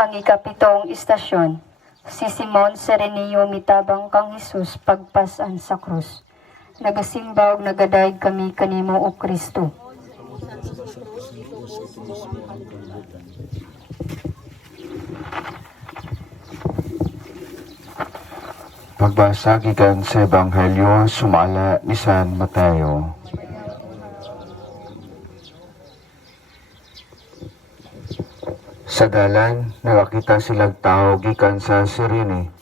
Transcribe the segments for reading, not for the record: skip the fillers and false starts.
Ang ikapitong istasyon, si Simon Serenio mitabang kang Hesus pagpasan sa krus. Nagasimba og nagadayeg kami kanimo o Kristo. Pagbasa gikan sa Ebanghelyo sumala ni San Mateo. Sa dalan, nakakita silang tao gikan sa Cirene,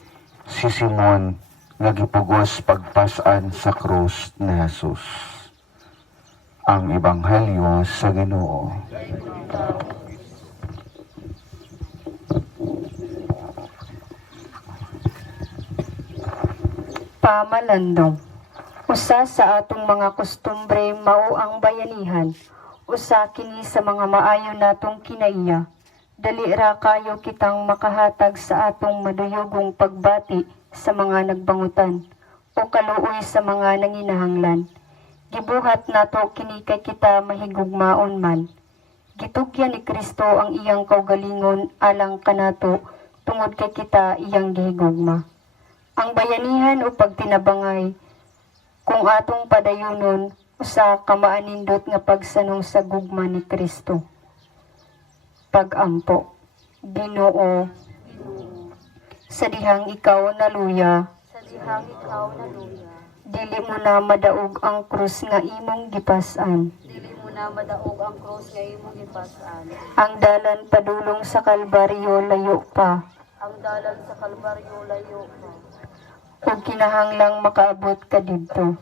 si Simon nagipugos pagpasan sa krus ni Jesus. Ang Ebanghelyo sa Ginoo. Pamalandong. Usa sa atong mga kustumbre mao ang bayanihan. Usa kini sa mga maayo natong kinaiya. Dali ra kayo kitang makahatag sa atong maduyogong pagbati sa mga nagbangutan o kaluoy sa mga nanginahanglan. Gibuhat nato kini kay kita mahigugmaon man. Gitugyan ni Kristo ang iyang kaugalingon alang kanato tungod kay kita iyang gihigugma. Ang bayanihan o pagtinabangay kung atong padayunon usa ka maanindot nga pagsanong sa gugma ni Kristo. Pag-ampo. Ginoo, sa dihang ikaw naluya, dili mo na madaog ang krus nga imong gipasan. Ang dalan padulong sa Kalbaryo layo pa. Ug kinahanglang makaabot ka didto.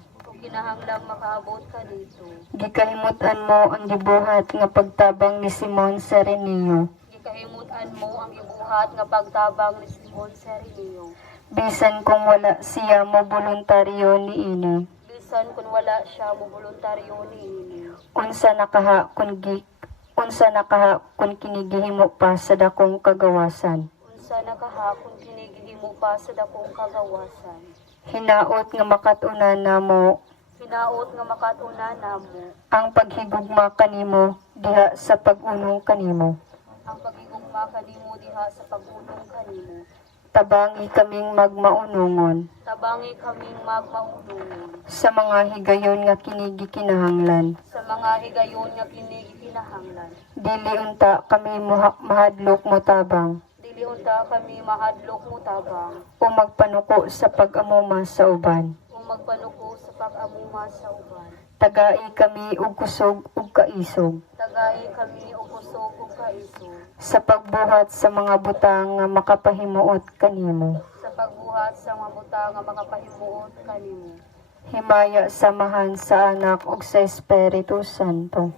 Gikahimutan mo ang gibuhat nga pagtabang ni Simon Serenio. Bisan kung wala siya mo voluntaryo niini. Unsa nakaha kun kinigihimo pa sa dakong kagawasan. Hinaot nga makatuna namo ang paghigugma kanimo diha sa pag-unong kanimo. Tabangi kaming magmaunungon sa mga higayon nga kinigi kinahanglan. Dili unta kami mahadlok mo tabang. O magpanuko sa pag-amuma sa uban. Tagai kami og kusog ug kaisog. Sa pagbuhat sa mga butang nga makapahimuot kanimo. Himaya samahan sa anak ug sa Espiritu Santo.